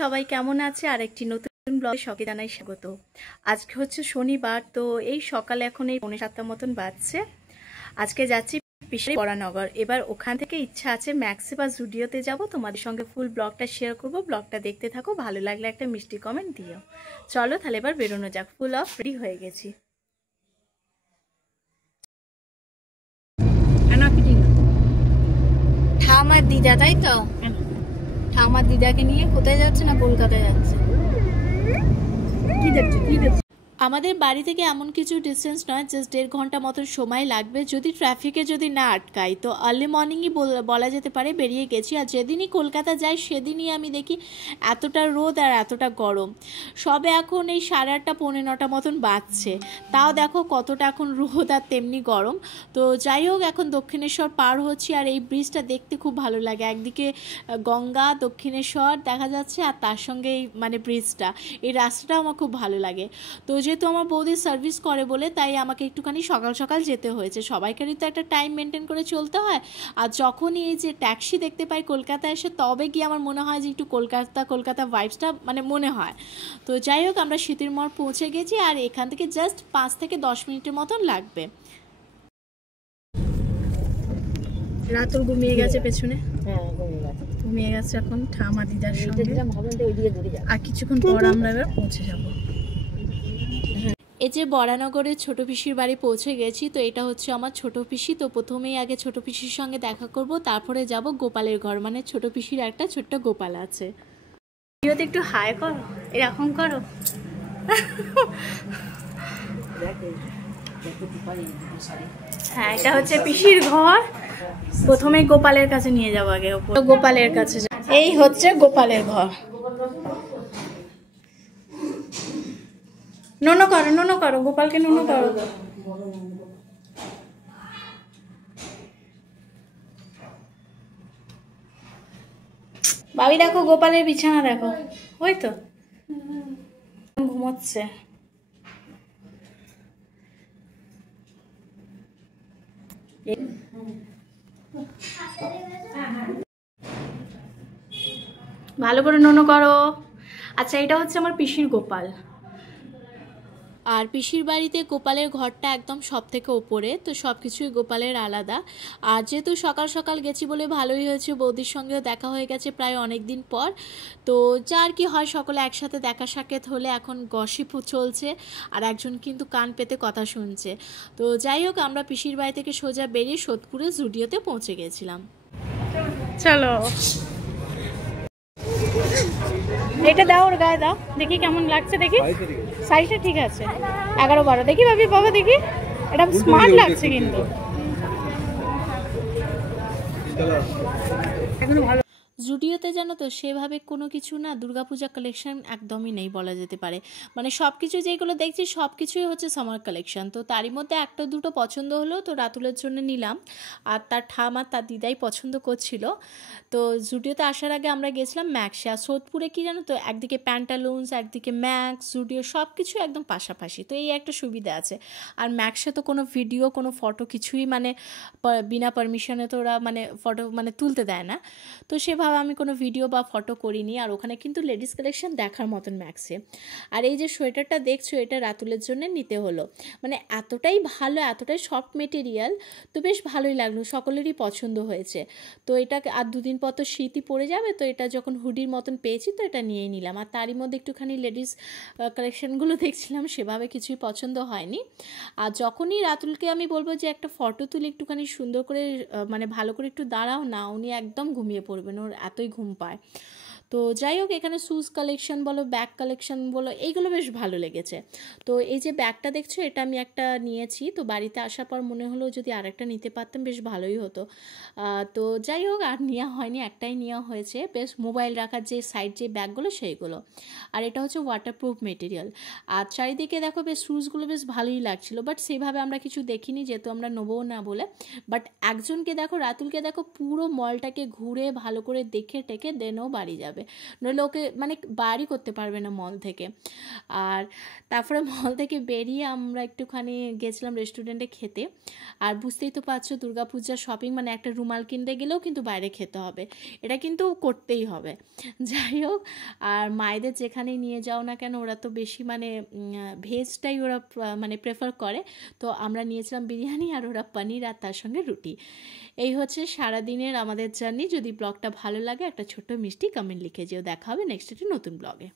সবাই কেমন আছে? আরেকটি নতুন ব্লগে সবাইকে জানাই স্বাগত। আজকে হচ্ছে শনিবার, তো এই সকালে এখন এই 6:45 মতন বাজছে। আজকে যাচ্ছি পিসির বরানগর। এবার ওখান থেকে ইচ্ছা আছে ম্যাক্সে বা জুডিওতে যাব। তোমাদের সঙ্গে ফুল ব্লগটা শেয়ার করব। ব্লগটা দেখতে থাকো, ভালো লাগলে একটা মিষ্টি কমেন্ট দিও। চলো তাহলে এবার বেরোনো যাক। ফুল অফ রেডি হয়ে গেছি। ঠামার দিদা, তাই তো? ঠামার দিদাকে নিয়ে কোথায় যাচ্ছে? না কলকাতায় যাচ্ছে। কি দেখছো? আমাদের বাড়ি থেকে এমন কিছু ডিস্টেন্স নয়, জাস্ট 1.5 ঘন্টা মতন সময় লাগবে যদি ট্রাফিকে না আটকাই। তো আর্লি মর্নিংই বলা যেতে পারে বেরিয়ে গেছি। আর যেদিনই কলকাতা যাই সেদিনই আমি দেখি এতটা রোদ আর এতটা গরম। সবে এখন এই 8:30 পৌনে 9টা মতন বাজছে, তাও দেখো কতটা এখন রোদ আর তেমনি গরম। তো যাই হোক, এখন দক্ষিণেশ্বর পার হচ্ছি। আর এই ব্রিজটা দেখতে খুব ভালো লাগে। একদিকে গঙ্গা, দক্ষিণেশ্বর দেখা যাচ্ছে, আর তার সঙ্গে এই ব্রিজটা, এই রাস্তাটা আমার খুব ভালো লাগে। তো যেহেতু আমার বৌদি সার্ভিস করে বলে তাই আমাকে একটুখানি সকাল সকাল যেতে হয়েছে। সবাইকারই তো একটা টাইম মেনটেন করে চলতে হয়। আর যখনই এই যে ট্যাক্সি দেখতে পাই কলকাতায় এসে, তবে গিয়ে আমার মনে হয় যে একটু কলকাতা ভাইবসটা মনে হয়। তো যাই হোক, আমরা স্মৃতির মোড় পৌঁছে গেছি। আর এখান থেকে জাস্ট 5 থেকে 10 মিনিটের মতন লাগবে। রাতুল ঘুমিয়ে গেছে পেছনে। ঘুমিয়ে গেছে এখন ঠামা দিদার সঙ্গে। আর কিছুক্ষণ পর আমরা এবার পৌঁছে যাবো। এই যে বরানগরের ছোট পিসির বাড়ি পৌঁছে গেছি। তো এটা হচ্ছে আমার ছোট পিসি। তো প্রথমেই আগে ছোট পিসির সঙ্গে দেখা করব, তারপরে যাব গোপালের ঘর। ছোট পিসির একটা ছোট্ট গোপাল আছে। ভিডিওতে একটু হাই করো, এরকম করো। হ্যাঁ, এটা হচ্ছে পিসির ঘর। প্রথমে গোপালের কাছে নিয়ে যাবো। আগে গোপালের কাছে। এই হচ্ছে গোপালের ঘর। নো করো গোপালকে, নো করো। ভাবি দেখো গোপালের বিছানা দেখো, ওই তো ঘুমোচ্ছে। ভালো করে নো করো। আচ্ছা, এটা হচ্ছে আমার পিসির গোপাল। আর পিসির বাড়িতে গোপালের ঘরটা একদম সব থেকে ওপরে, তো সব কিছুই গোপালের আলাদা। আর যেহেতু সকাল সকাল গেছি বলে ভালোই হয়েছে, বৌদির সঙ্গেও দেখা হয়ে গেছে প্রায় অনেক দিন পর। তো যা আর কি হয়, সকলে একসাথে দেখা সাক্ষাৎ হলে এখন গসিপ চলছে, আর একজন কিন্তু কান পেতে কথা শুনছে। তো যাই হোক, আমরা পিসির বাড়ি থেকে সোজা বেরিয়ে সোদপুরে জুডিওতে পৌঁছে গেছিলাম। চলো, এটা দাও, ওর গায়ে দাও, দেখি কেমন লাগছে। দেখি সাইজটা ঠিক আছে, 11-12 দেখি ভাবি, বাবা দেখি, এটা স্মার্ট লাগছে কিন্তু। জুডিওতে জানো তো সেভাবে কোনো কিছু না, দুর্গাপূজা কালেকশন একদমই নেই বলা যেতে পারে। সব কিছু যেগুলো দেখছি সব কিছুই হচ্ছে সামার কালেকশন। তো তারই মধ্যে একটা দুটো পছন্দ হলো, তো রাতুলের জন্য নিলাম। আর তার ঠাম আর তার দিদাই পছন্দ করছিল। তো জুডিওতে আসার আগে আমরা গেছিলাম ম্যাক্সে। আর সোদপুরে কি জানো তো, একদিকে প্যান্টালুন্স, একদিকে ম্যাক্স, জুডিও সব কিছু একদম পাশাপাশি। তো এই একটা সুবিধা আছে। আর ম্যাক্সে তো কোনো ভিডিও, কোনো ফটো কিছুই বিনা পারমিশনে তো ওরা ফটো তুলতে দেয় না। তো সেভাবে আমি কোনো ভিডিও বা ফটো করিনি। আর ওখানে কিন্তু লেডিস কালেকশন দেখার মতন ম্যাক্সে। আর এই যে সোয়েটারটা দেখছো, এটা রাতুলের জন্য নিতে হলো। এতটাই ভালো, এতটাই সফট মেটেরিয়াল, তো বেশ ভালোই লাগলো, সকলেরই পছন্দ হয়েছে। তো এটা আর 2 দিন পর তো শীতই পড়ে যাবে, তো এটা যখন হুডির মতন পেয়েছি তো এটা নিয়েই নিলাম। আর তারই মধ্যে একটুখানি লেডিস কালেকশনগুলো দেখছিলাম, সেভাবে কিছুই পছন্দ হয়নি। আর যখনই রাতুলকে আমি বলবো যে একটা ফটো তুলে একটুখানি সুন্দর করে ভালো করে একটু দাঁড়াও না, উনি একদম ঘুমিয়ে পড়বেন, ওর এতই ঘুম পায়। তো যাই হোক, এখানে শুজ কালেকশন বলো, ব্যাগ কালেকশন বলো, এইগুলো বেশ ভালো লেগেছে। তো এই যে ব্যাগটা দেখছো, এটা আমি একটা নিয়েছি। তো বাড়িতে আসার পর মনে হলো যদি আরেকটা নিতে পারতাম বেশ ভালোই হতো। তো যাই হোক, আর নেওয়া হয়নি, একটাই নেওয়া হয়েছে। বেশ মোবাইল রাখার যে সাইড যে ব্যাগগুলো সেইগুলো। আর এটা হচ্ছে ওয়াটারপ্রুফ মেটেরিয়াল। আর চারিদিকে দেখো বেশ শুজগুলো বেশ ভালোই লাগছিলো, বাট সেইভাবে আমরা কিছু দেখিনি, যেহেতু আমরা নেবও না বলে। বাট একজনকে দেখো, রাতুলকে দেখো, পুরো মলটাকে ঘুরে ভালো করে দেখে টেকে দেনও বাড়ি যাবে। যাবে, নইলে ওকে মানে বারই করতে পারবে না মল থেকে। আর তারপরে মল থেকে বেরিয়ে আমরা একটুখানি গেছিলাম রেস্টুরেন্টে খেতে। আর বুঝতেই তো পারছো দুর্গাপূজার শপিং মানে একটা রুমাল কিনতে গেলেও কিন্তু বাইরে খেতে হবে, এটা কিন্তু করতেই হবে। যাই হোক, আর মায়েদের যেখানেই নিয়ে যাও না কেন ওরা তো বেশি মানে ভেজটাই ওরা মানে প্রেফার করে। তো আমরা নিয়েছিলাম বিরিয়ানি আর ওরা পনির আর তার সঙ্গে রুটি। এই হচ্ছে সারাদিনের আমাদের জার্নি। যদি ব্লগটা ভালো লাগে একটা ছোট্ট মিষ্টি কমেন্ট লিখে যেও। দেখা হবে নেক্সট একটি নতুন ব্লগে।